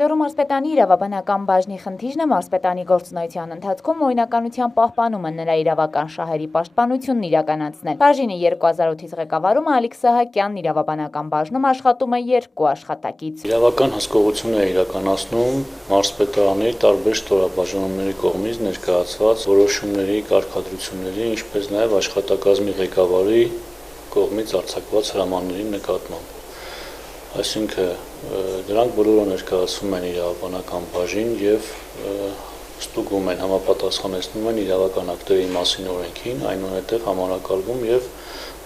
Լոռու մարզպետանի իրավաբանական բաժնի խնդիրն է մարզպետանի գործունեության ընթացքում օրինականության պահպանումը, նրա իրավական շահերի պաշտպանությունն իրականացնել։ Բաժինի 2008-ից ղեկավարում Ալիկ Սահակյանն իրավաբանական բաժնում աշխատում է 2 աշխատակից։ Իրավական հսկողություն է իրականացնում մարզպետարանի տարբեր ստորաբաժանումների կողմից ներկայացված որոշումների, կարգադրությունների, ինչպես նաև աշխատակազմի ղեկավարի կողմից արձակված հրամանների նկատմամբ։ Այսինքն դրանք բոլորը ներկայացվում են իրավաբանական բաժին եւ ստուգում են, համապատասխանեցնում են իրավական ակտերի մասին օրենքին, այնուհետև համարակալվում եւ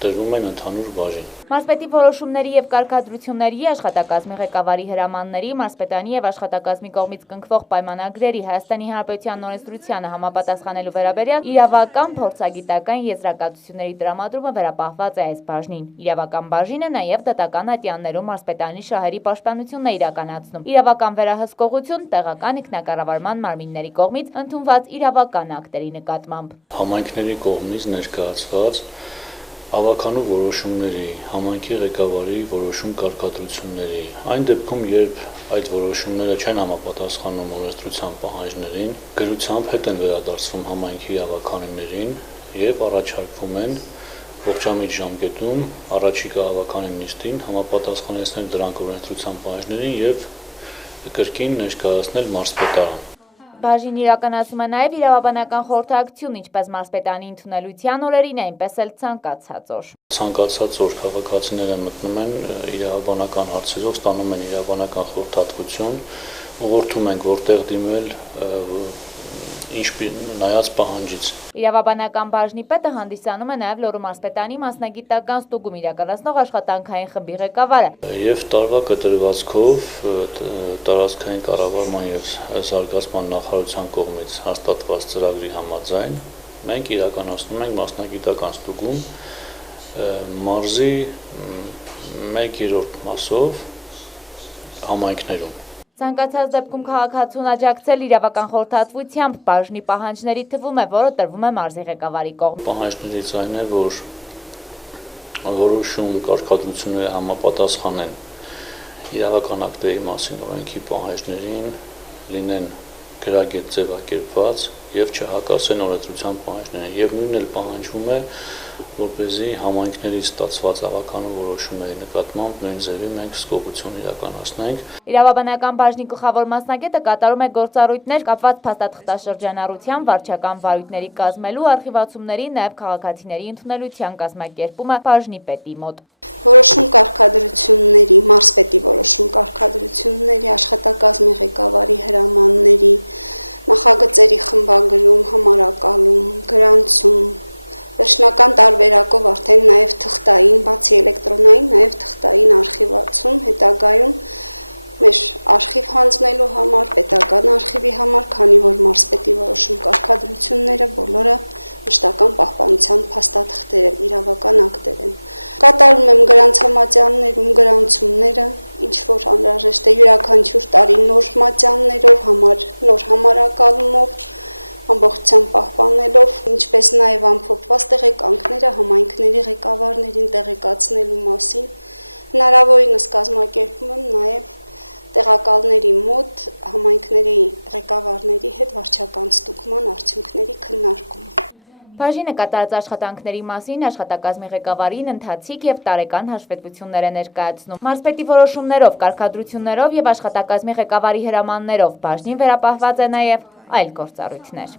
տրվում են ընդհանուր բաժին։ Մարզպետի որոշումների եւ կարգադրությունների, աշխատակազմի ղեկավարի հրամանների, մարզպետանի եւ աշխատակազմի կողմից կնքվող պայմանագրերի Հայաստանի Հանրապետության օրենսդրությանը համապատասխանելու վերաբերյալ իրավական փորձագիտական եզրակացությունների տրամադրումը վերապահված է այս բաժնին։ Իրավական բաժինը նաեւ դատական ատյաններում մարզպետանի շահերի պաշտպանությունն է իրականացնում։ Իրավական վերահսկողություն տեղական ինքնակառավարման մարմինների կողմից ընդունված իրավական ակտերի նկատմամբ։ Համայնքների կողմից ներկայացված ավականու որոշումների, համայնքի ղեկավարի որոշում կարգադրությունների, այն դեպքում, երբ այդ որոշումները չեն համապատասխանում օրենսդրության պահանջներին, գրությամբ հետ են վերադարձվում համայնքի ավականիներին եւ առաջարկվում են ողջամիտ ժամկետում առաջիկա ավականի նիստին համապատասխանեցնել դրանք օրենսդրության պահանջներին եւ կրկին ներկայացնել մարզպետարան։ Բաժինը իրականացում է նաև իրավաբանական խորհրդակցություն, ինչպես մարզպետանի ընդունելության օրերին, այնպես էլ ցանկացած օր։ Ցանկացած օր քաղաքացիները մտնում են իրավաբանական հարցերով, ստանում են իրավաբանական խորհրդատվություն, ուղղորդում ենք որտեղ դիմել, նայած պահանջից։ Իրավաբանական բաժնի պետը հանդիսանում է նաև Լոռու մարզպետանի մասնագիտական ստուգում իրականացնող աշխատանքային խմբի ղեկավարը։ Եվ տարվա կտրվածքով տարածքային կառավարման եւ զարգացման նախարարության կողմից հաստատված ծրագրի համաձայն մենք իրականացնում ենք մասնագիտական ստուգում մարզի 1/3 մասով համայնքներում։ Ցանկացած դեպքում քաղաքացուն աջակցել իրավական խորհրդատվությամբ բաժնի պահանջների թվում է, որը տրվում է մարզի ղեկավարի կողմից։ Պահանջներից այն է, որ որոշում կարգադրությունները համապատասխանեն իրավական ակտերի մասին օրենքի պահանջներին, լինեն գրագետ ձևակերպված եւ չհակասեն օրենսդրության պահանջներին, եւ նույնն էլ պահանջվում է, որպեսզի համայնքներից ստացված ավականու որոշումների նկատմամբ նույն ձևի մենք հսկողություն իրականացնենք։ Իրավաբանական բաժնի գլխավոր մասնագետը կատարում է գործառույթներ կապված փաստաթղթաշրջանառության, վարչական վարույթների կազմելու, արխիվացումների, նաև քաղաքացիների ընդունելության կազմակերպումը բաժնի պետի մոտ։ Որոշում կարգադրությունների, մարզպետի որոշում կարգադրությունների, աշխատակազմի ղեկավարի հրամանների, նախագծերի խմբագրում, համարակալում, գրանցում, վերջնական տարբերակով արդեն նաև թղթային, բացի էլեկտրոնային, նաև թղթային արխիվացում, հետագայում մեր արխիվ հանձնելու համար, պետական արխիվի համար, քանի որ մարզպետի որոշում կարգադրությունները բոլորը մշտական պահպանության փաստաթղթեր են, իրավական ակտեր են։ Կատարում եմ գրանցամատյաններում գրանցումները, ինչ որ անհրաժեշտ է յուրաքանչյուր տարի նոր մատյաններով, նոր համարակալումով, ամբողջությամբ պահպանելով, ինչպես նաև ամփոփված տեղեկանքները համայնքների ղեկավարներին տեղեկացնելու մասին, հնարավորինս կազմակերպում եմ նաև տեղակալների մոտ համայնքների ղեկավարների հետ վարչական ստուգման արդյունքների քննարկումը։ Բաժինը կատարած աշխատանքների մասին աշխատակազմի ղեկավարին ընթացիկ եւ տարեկան հաշվետվություններ է ներկայացնում։ Մարզպետի որոշումներով, կարգադրություններով եւ աշխատակազմի ղեկավարի հրամաններով բաժնին վերապահված է նաեւ այլ գործառույթներ։